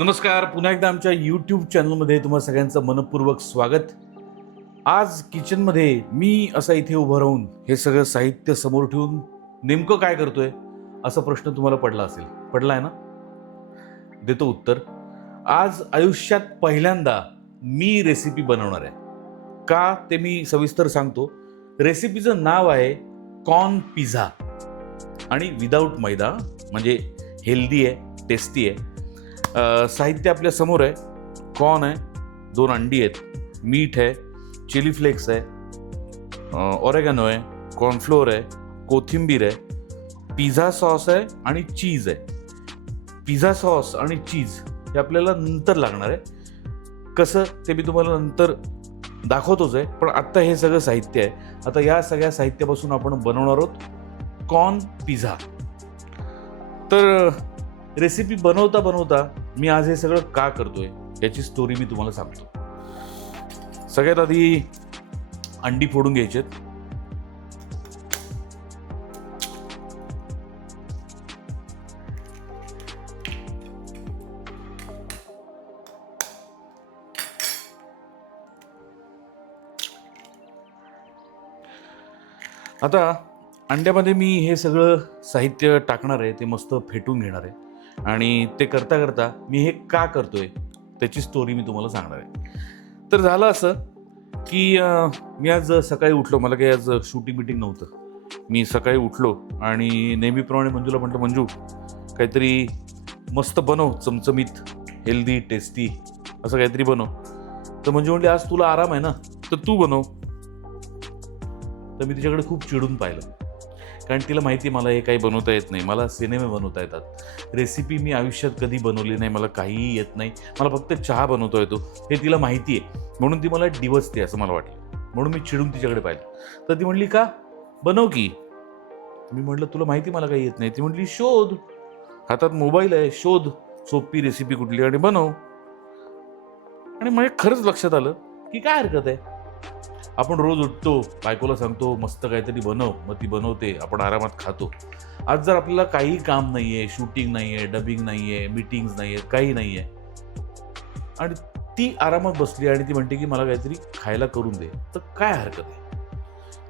नमस्कार, पुन्हा एकदा आमच्या यूट्यूब चॅनलमध्ये तुम्हा सगळ्यांचं मनपूर्वक स्वागत. आज किचनमध्ये मी असा इथे उभं राहून हे सगळं साहित्य समोर ठेवून नेमकं काय करतोय असा प्रश्न तुम्हाला पडला असेल. पडलाय ना? देतो उत्तर. आज आयुष्यात पहिल्यांदा मी रेसिपी बनवणार आहे. का ते मी सविस्तर सांगतो. रेसिपीचं नाव आहे कॉर्न पिझ्झा आणि विदाऊट मैदा, म्हणजे हेल्दी आहे, टेस्टी आहे. साहित्य आपल्या समोर आहे. कॉर्न आहे, 2 अंडी आहेत, मीठ आहे, चिली फ्लेक्स आहे, ऑरेगॅनो आहे, कॉर्नफ्लोअर आहे, कोथिंबीर आहे, पिझ्झा सॉस आहे आणि चीज आहे. पिझ्झा सॉस आणि चीज हे आपल्याला नंतर लागणार आहे. कसं ते मी तुम्हाला नंतर दाखवतोच आहे, पण आत्ता हे सगळं साहित्य आहे. आता या सगळ्या साहित्यापासून आपण बनवणार आहोत कॉर्न पिझ्झा. तर रेसिपी बनवता बनवता मी आज हे सगळं का करतोय याची स्टोरी मी तुम्हाला सांगतो. सगळ्यात आधी अंडी फोडून घ्यायचेत. आता अंड्यामध्ये मी हे सगळं साहित्य टाकणार आहे, ते मस्त फेटून घेणार आहे. आणि ते करता करता मी हे का करतोय त्याची स्टोरी मी तुम्हाला सांगणार आहे. तर झालं असं की मी आज सकाळी उठलो. मला काही आज शूटिंग बिटिंग नव्हतं. मी सकाळी उठलो आणि नेहमीप्रमाणे मंजूला म्हटलं, मंजू काहीतरी मस्त बनव, चमचमीत, हेल्दी, टेस्टी असं काहीतरी बनव. तर मंजू म्हणली, आज तुला आराम आहे ना, तर तू बनव. तर मी तिच्याकडे खूप चिडून पाहिलं, कारण तिला माहिती आहे मला हे काही बनवता येत नाही. मला सिनेमे बनवता येतात, रेसिपी मी आयुष्यात कधी बनवली नाही, मला काहीही येत नाही. मला फक्त चहा बनवता येतो हे तिला माहिती आहे. म्हणून ती मला डिवचते असं मला वाटलं. म्हणून मी चिडून तिच्याकडे पाहिलं. तर ती म्हणली, का बनव की. मी म्हटलं, तुला माहिती मला काही येत नाही. ती म्हटली, शोध, हातात मोबाईल आहे, शोध सोपी रेसिपी कुठली आणि बनव. आणि माझ्या खरंच लक्षात आलं की काय हरकत आहे. आपण रोज उठतो, बायकोला सांगतो मस्त काहीतरी बनव, मग ती बनवते, आपण आरामात खातो. आज जर आपल्याला काही काम नाहीये, शूटिंग नाहीये, डबिंग नाहीये, मीटिंग्स नाहीये, काही नाहीये, आणि ती आरामात बसली आणि ती म्हणते की मला काहीतरी खायला करून दे, तर काय हरकत आहे.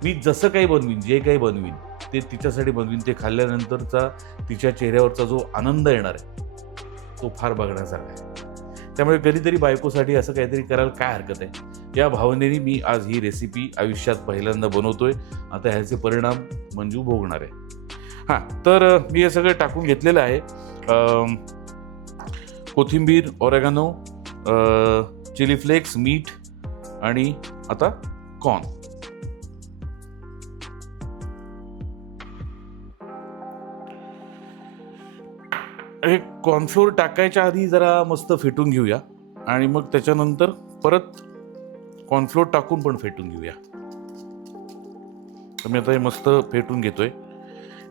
मी जसं काही बनवीन, जे काही बनवीन ते तिच्यासाठी बनवीन. ते खाल्ल्यानंतरचा तिच्या चेहऱ्यावरचा जो आनंद येणार आहे तो फार बघण्यासारखा आहे. त्यामुळे कधीतरी बायकोसाठी असं काहीतरी करायला काय हरकत आहे. या भावनेने मी आज ही रेसिपी आयुष्यात पहिल्यांदा बनवतोय. आता ह्याचे परिणाम मंजू भोगणार आहे. हां, तर मी हे सगळं टाकून घेतलेलं आहे. कोथिंबीर, ऑरेगॅनो, चिली फ्लेक्स, मीठ आणि आता कॉर्न. हे कॉर्नफ्लोअर टाकायच्या आधी जरा मस्त फेटून घेऊया आणि मग त्याच्यानंतर परत कॉर्नफ्लोअर टाकून पण फेटून घेऊया. तर मी आता हे मस्त फेटून घेतोय.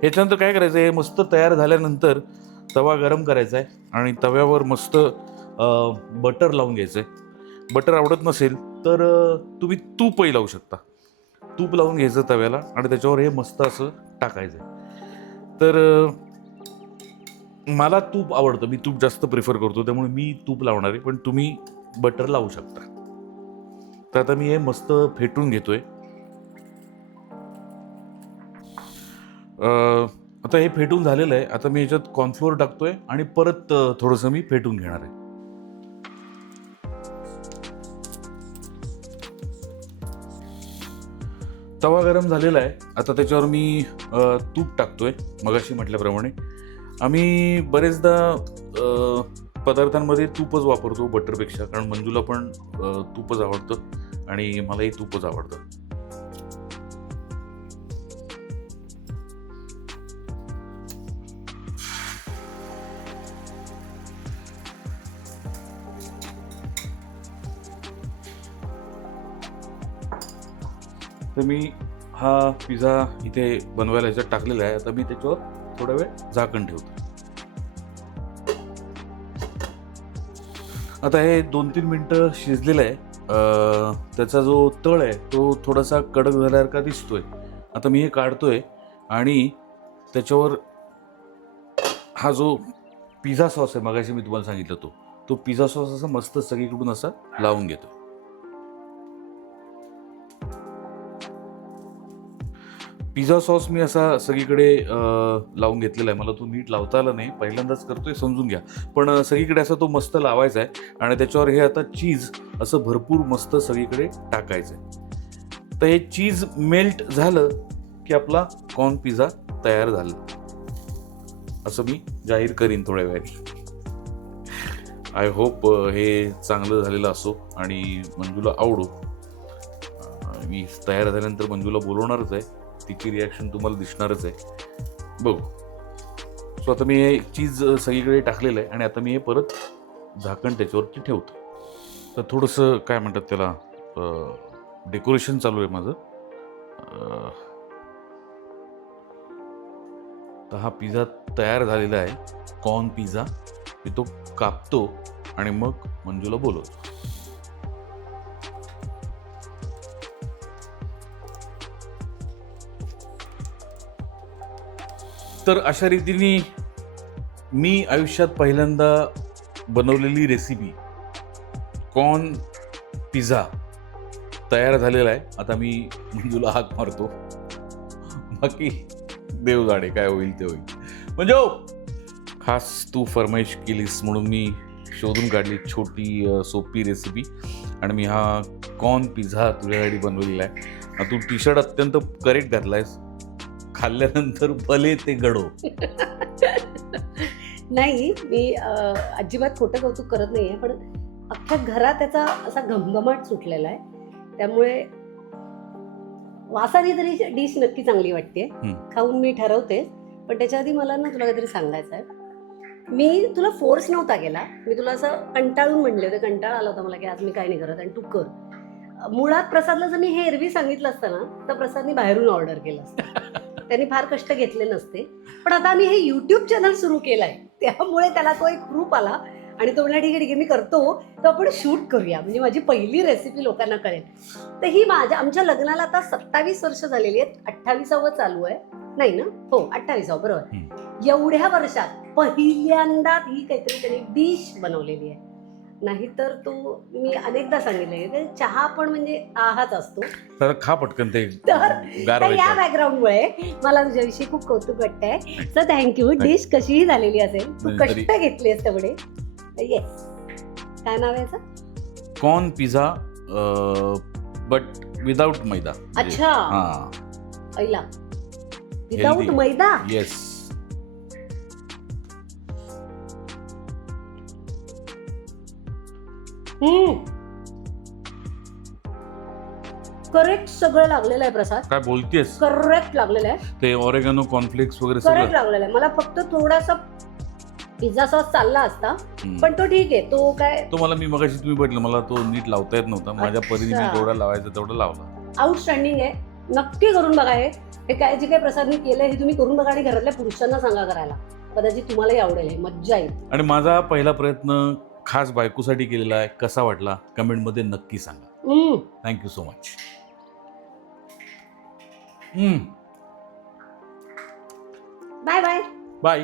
ह्याच्यानंतर काय करायचं आहे, मस्त तयार झाल्यानंतर तवा गरम करायचा आहे आणि तव्यावर मस्त बटर लावून घ्यायचं आहे. बटर आवडत नसेल तर तुम्ही तूपही लावू शकता. तूप लावून घ्यायचं तव्याला आणि त्याच्यावर हे मस्त असं टाकायचं आहे. तर मला तूप आवडतं, मी तूप जास्त प्रिफर करतो, त्यामुळे मी तूप लावणार आहे, पण तुम्ही बटर लावू शकता. तर आता मी हे मस्त फेटून घेतोय. आता हे फेटून झालेलं आहे. आता मी याच्यात कॉर्नफ्लोअर टाकतोय आणि परत थोडंसं मी फेटून घेणार आहे. तवा गरम झालेला आहे. आता त्याच्यावर मी तूप टाकतोय. मगाशी म्हटल्याप्रमाणे आम्ही बरेचदा पदार्थांमध्ये तूपच वापरतो बटरपेक्षा, कारण मंजूला पण तूपच आवडतं आणि मलाही तूपच आवडतं. तर मी हा पिझ्झा इथे बनवायला याच्यात टाकलेला आहे. आता मी त्याच्यावर थोडा वेळ झाकण ठेवतो. आता हे 2-3 मिनटं शिजलेलं आहे. त्याचा जो तळ आहे तो थोडासा कडक झाल्यासारखा दिसतोय. आता मी हे काढतोय आणि त्याच्यावर हा जो पिझ्झा सॉस आहे, मगाशी मी तुम्हाला सांगितलं तो तो पिझ्झा सॉस असा मस्त सगळीकडून असा लावून घेतो. पिझ्झा सॉस मी असा सगळीकडे लावून घेतलेला आहे. मला तो नीट लावता आला नाही, पहिल्यांदाच करतोय, समजून घ्या. पण सगळीकडे असा तो मस्त लावायचा आहे आणि त्याच्यावर हे आता चीज असं भरपूर मस्त सगळीकडे टाकायचं आहे. तर हे चीज मेल्ट झालं की आपला कॉर्न पिझ्झा तयार झाला असं मी जाहीर करीन थोड्या वेळाने. आय होप हे चांगलं झालेलं असो आणि मंजूला आवडो. मी तयार झाल्यानंतर मंजूला बोलवणारच आहे, तिची रिॲक्शन तुम्हाला दिसणारच आहे, बघू. सो आता मी हे चीज सगळीकडे टाकलेलं आहे आणि आता मी हे परत झाकण त्याच्यावरती ठेवतो. तर थोडंसं काय म्हणतात त्याला डेकोरेशन चालू आहे माझं. तर हा पिझ्झा तयार झालेला आहे, कॉर्न पिझ्झा. मी तो कापतो आणि मग मंजूला बोलवतो. तर अशा रीतीने मी आयुष्यात पहिल्यांदा बनवलेली रेसिपी कॉर्न पिझ्झा तयार झालेला आहे. आता मी मंजूला हाक मारतो, बाकी देव जाणे काय होईल ते होईल. म्हणजे खास तू फरमाईश केलीस म्हणून मी शोधून काढली छोटी सोपी रेसिपी आणि मी हा कॉर्न पिझ्झा तुझ्यासाठी बनवलेला आहे. तू टी शर्ट अत्यंत करेक्ट घातलायस, खाल्ल्यानंतर भले ते गडो. नाही, मी अजिबात खोटं कौतुक करत नाहीये, पण अख्ख्या घरात त्याचा असा घमघमाट सुटलेला आहे. त्यामुळे वासाने तरी डिश नक्की चांगली वाटते. खाऊन मी ठरवते. पण त्याच्या आधी मला ना तुला काहीतरी सांगायचं आहे. मी तुला फोर्स नव्हता केला, मी तुला असं कंटाळून म्हणले होते, कंटाळा आला होता मला की आज मी काय नाही करत आणि तू कर. मुळात प्रसादला जर मी हे एरवी सांगितलं असतं ना तर प्रसादने बाहेरून ऑर्डर केलं असतं. त्यांनी फार कष्ट घेतले नसते. पण आता आम्ही हे युट्यूब चॅनल सुरू केलंय, त्यामुळे त्याला तो एक ग्रुप आला आणि तो म्हणला ठीक आहे मी करतो, तर आपण शूट करूया, म्हणजे माझी पहिली रेसिपी लोकांना कळेल. तर ही आमच्या लग्नाला आता 27 वर्ष झालेली आहेत, 28वं चालू आहे. नाही ना, हो 28वं, बरोबर. एवढ्या वर्षात पहिल्यांदा ही काहीतरी त्यांनी डिश बनवलेली आहे. नाहीतर तो मी अनेकदा सांगितलंय चहा पण म्हणजे आहाच असतो. तर खा पटकन ते. तर या बॅकग्राऊंडमुळे मला तुझ्याविषयी खूप कौतुक वाटतंय. So thank you. डिश कशीही झालेली असेल, तू कष्ट घेतलेस तेवढे. येस. काय नाव आहे याचं? कॉर्न पिझ्झा बट विदाउट मैदा. अच्छा, पहिला विदाउट मैदा. येस. करेक्ट सगळं लागलेलं आहे प्रसाद. काय बोलतेस? करेक्ट लागलेलं आहे. ते ऑरेगॅनो कॉर्नफ्लेक्स वगैरे करेक्ट लागलेलं आहे. मला फक्त थोडासा पिझ्झा सॉस चालला असता, पण तो ठीक आहे. तो काय, तो मला मी मगाशी तुम्ही बघितलं, मला तो नीट लावता येत नव्हता. माझ्या परीने मी जेवढा लावायचं तेवढा लावला. आउटस्टँडिंग आहे. नक्की करून बघा. हे काय जे काही प्रसादने केलंय हे तुम्ही करून बघा आणि घरातल्या पुरुषांना सांगा करायला. कदाचित तुम्हालाही आवडेल, हे मज्जा येईल. आणि माझा पहिला प्रयत्न खास बायकोसाठी केलेला आहे. कसा वाटला कमेंटमध्ये नक्की सांगा. Thank you so much. Bye bye. Bye.